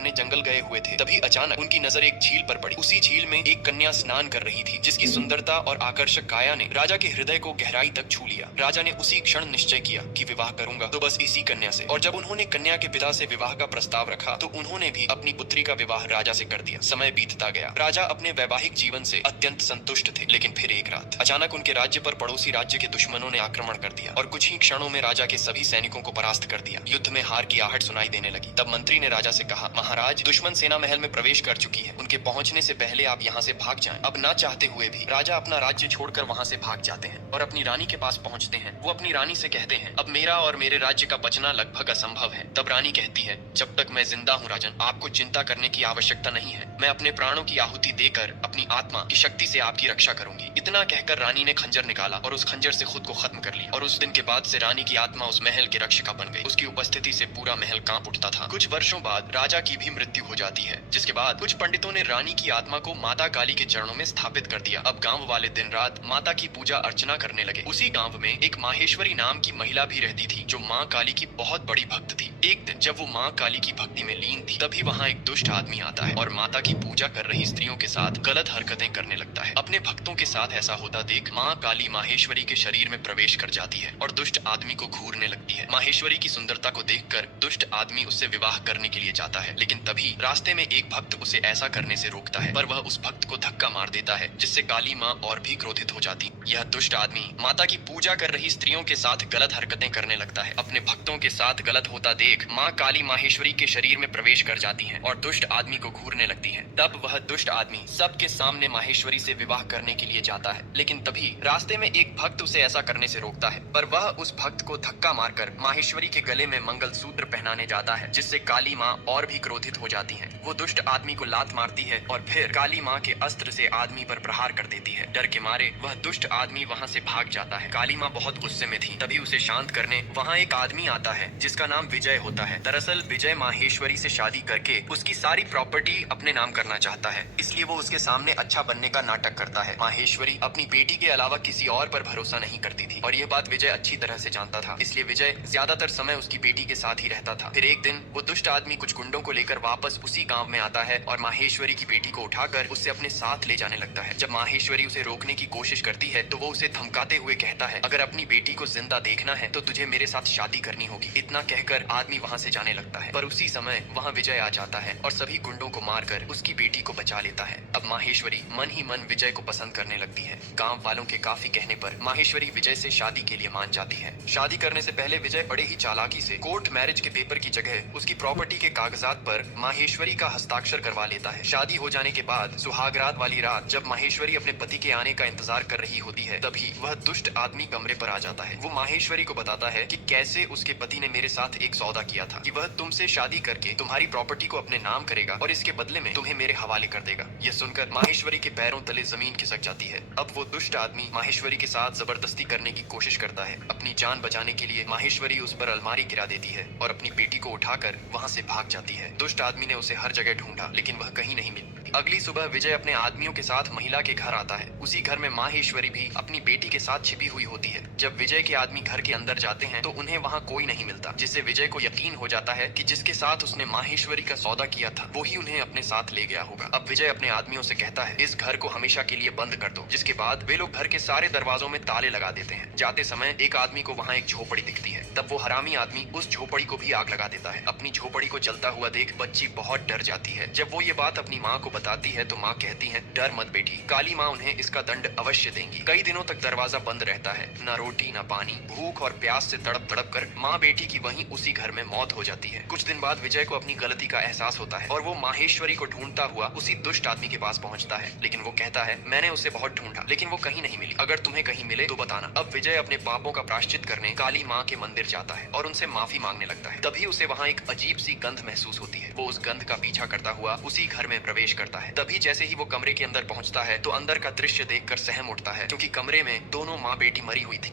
करने जंगल गए हुए थे, तभी अचानक उनकी नजर एक झील पर पड़ी। उसी झील में एक कन्या स्नान कर रही थी, जिसकी सुंदरता और आकर्षक काया ने राजा के हृदय को गहराई तक छू लिया। राजा ने उसी क्षण निश्चय किया कि विवाह करूंगा तो बस इसी कन्या से। और जब उन्होंने कन्या के पिता से विवाह का प्रस्ताव रखा तो उन्होंने भी अपनी पुत्री का विवाह राजा से कर दिया। समय बीतता गया। राजा अपने वैवाहिक जीवन से अत्यंत संतुष्ट थे, लेकिन फिर एक रात अचानक उनके राज्य पर पड़ोसी राज्य के दुश्मनों ने आक्रमण कर दिया और कुछ ही क्षणों में राजा के सभी सैनिकों को परास्त कर दिया। युद्ध में हार की आहट सुनाई देने लगी। तब मंत्री ने राजा से कहा, महाराज, दुश्मन सेना महल में प्रवेश कर चुकी है। उनके पहुंचने से पहले आप यहाँ से भाग जाएं। अब ना चाहते हुए भी राजा अपना राज्य छोड़कर वहाँ से भाग जाते हैं और अपनी रानी के पास पहुँचते हैं। वो अपनी रानी से कहते हैं, अब मेरा और मेरे राज्य का बचना लगभग असंभव है। तब रानी कहती है, जब तक मैं जिंदा हूँ राजन, आपको चिंता करने की आवश्यकता नहीं है। मैं अपने प्राणों की आहुति देकर अपनी आत्मा की शक्ति से आपकी रक्षा करूंगी। इतना कहकर रानी ने खंजर निकाला और उस खंजर से खुद को खत्म कर लिया। और उस दिन के बाद से रानी की आत्मा उस महल के रक्षिका बन गई। उसकी उपस्थिति से पूरा महल कांप उठता था। कुछ वर्षों बाद राजा की भी मृत्यु हो जाती है, जिसके बाद कुछ पंडितों ने रानी की आत्मा को माता काली के चरणों में स्थापित कर दिया। अब गांव वाले दिन रात माता की पूजा अर्चना करने लगे। उसी गांव में एक माहेश्वरी नाम की महिला भी रहती थी, जो माँ काली की बहुत बड़ी भक्त थी। एक दिन जब वो माँ काली की भक्ति में लीन थी, तभी वहाँ एक दुष्ट आदमी आता है और माता की पूजा कर रही स्त्रियों के साथ गलत हरकतें करने लगता है। अपने भक्तों के साथ ऐसा होता देख माँ काली माहेश्वरी के शरीर में प्रवेश कर जाती है और दुष्ट आदमी को घूरने लगती है। माहेश्वरी की सुंदरता को देखकर दुष्ट आदमी उससे विवाह करने के लिए जाता है, लेकिन तभी रास्ते में एक भक्त उसे ऐसा करने से रोकता है, पर वह उस भक्त को धक्का मार देता है, जिससे काली माँ और भी क्रोधित हो जाती। यह दुष्ट आदमी माता की पूजा कर रही स्त्रियों के साथ गलत हरकतें करने लगता है। अपने भक्तों के साथ गलत होता देख माँ काली माहेश्वरी के शरीर में प्रवेश कर जाती है और दुष्ट आदमी को घूरने लगती है। तब वह दुष्ट आदमी सबके सामने माहेश्वरी से विवाह करने के लिए जाता है, लेकिन तभी रास्ते में एक भक्त उसे ऐसा करने से रोकता है, पर वह उस भक्त को धक्का मारकर माहेश्वरी के गले में मंगलसूत्र पहनाने जाता है, जिससे काली माँ और भी क्रोधित हो जाती है। वो दुष्ट आदमी को लात मारती है और फिर काली माँ के अस्त्र से आदमी पर प्रहार कर देती है। डर के मारे वह दुष्ट आदमी वहाँ से भाग जाता है। काली माँ बहुत गुस्से में थी। तभी उसे शांत करने वहाँ एक आदमी आता है, जिसका नाम विजय होता है। दरअसल विजय माहेश्वरी से शादी करके उसकी सारी प्रॉपर्टी अपने नाम करना चाहता है, इसलिए वो उसके सामने अच्छा बनने का नाटक करता है। माहेश्वरी अपनी बेटी के अलावा किसी और पर भरोसा नहीं करती थी और यह बात विजय अच्छी तरह से जानता था, इसलिए विजय ज्यादातर समय उसकी बेटी के साथ ही रहता था। फिर एक दिन वो दुष्ट आदमी कुछ गुंडों को लेकर वापस उसी गांव में आता है और माहेश्वरी की बेटी को उठाकर उससे अपने साथ ले जाने लगता है। जब माहेश्वरी उसे रोकने की कोशिश करती है तो वो उसे धमकाते हुए कहता है, अगर अपनी बेटी को जिंदा देखना है तो तुझे मेरे साथ शादी करनी होगी। इतना कहकर आदमी वहाँ से जाने लगता है, पर उसी समय वहाँ विजय आ जाता है और सभी गुंडों को मारकर उसकी बेटी को बचा लेता है। अब माहेश्वरी मन ही मन विजय को पसंद करने लगती है। गांव वालों के काफी कहने पर माहेश्वरी विजय से शादी के लिए मान जाती है। शादी करने से पहले विजय बड़े ही चालाकी से कोर्ट मैरिज के पेपर की जगह उसकी प्रॉपर्टी के कागजात पर माहेश्वरी का हस्ताक्षर करवा लेता है। शादी हो जाने के बाद सुहागरात वाली रात जब माहेश्वरी अपने पति के आने का इंतजार कर रही होती है, तभी वह दुष्ट आदमी कमरे पर आ जाता है। वो माहेश्वरी को बताता है कि कैसे उसके पति ने मेरे साथ एक सौदा किया था कि वह तुमसे शादी करके तुम्हारी प्रॉपर्टी को अपने नाम करेगा और इसके बदले में तुम्हें मेरे हवाले कर देगा। यह सुनकर माहेश्वरी के पैरों तले जमीन खिसक जाती है। अब वो दुष्ट आदमी माहेश्वरी के साथ जबरदस्ती करने की कोशिश करता है। अपनी जान बचाने के लिए माहेश्वरी उस पर अलमारी गिरा देती है और अपनी बेटी को उठाकर वहाँ से भाग जाती है। दुष्ट आदमी ने उसे हर जगह ढूंढा, लेकिन वह कहीं नहीं मिली। अगली सुबह विजय अपने आदमियों के साथ महिला के घर आता है। उसी घर में माहेश्वरी भी अपनी बेटी के साथ छिपी हुई होती है। जब विजय के आदमी घर के अंदर जाते हैं तो उन्हें वहाँ कोई नहीं मिलता, जिससे विजय को यकीन हो जाता है कि जिसके साथ उसने माहेश्वरी का सौदा किया था वो ही उन्हें अपने साथ ले गया होगा। अब विजय अपने आदमियों से कहता है, इस घर को हमेशा के लिए बंद कर दो, जिसके बाद वे लोग घर के सारे दरवाजों में ताले लगा देते हैं। जाते समय एक आदमी को वहाँ एक झोपड़ी दिखती है। तब वो हरामी आदमी उस झोपड़ी को भी आग लगा देता है। अपनी झोपड़ी को जलता हुआ देख बच्ची बहुत डर जाती है। जब वो ये बात अपनी माँ को बताती है तो माँ कहती है, डर मत बेटी, काली माँ उन्हें इसका दंड अवश्य देंगी। कई दिनों तक दरवाजा बंद रहता है। न रोटी न पानी, भूख और प्यास से तड़प तड़प कर माँ बेटी की वहीं उसी घर में मौत हो जाती है। कुछ दिन बाद विजय को अपनी गलती का एहसास होता है और वो माहेश्वरी को ढूंढता हुआ उसी दुष्ट आदमी के पास पहुंचता है, लेकिन वो कहता है, मैंने उसे बहुत ढूंढा लेकिन वो कहीं नहीं मिली। अगर तुम्हें कहीं मिले तो बताना। अब विजय अपने पापों का प्रायश्चित करने काली माँ के मंदिर जाता है और उनसे माफी मांगने लगता है। तभी उसे वहाँ एक अजीब सी गंध महसूस होती है। वो उस गंध का पीछा करता हुआ उसी घर में प्रवेश करता है। तभी जैसे ही वो कमरे के अंदर पहुंचता है तो अंदर का दृश्य देखकर सहम उठता है, क्योंकि कमरे में दोनों माँ बेटी मरी हुई थी।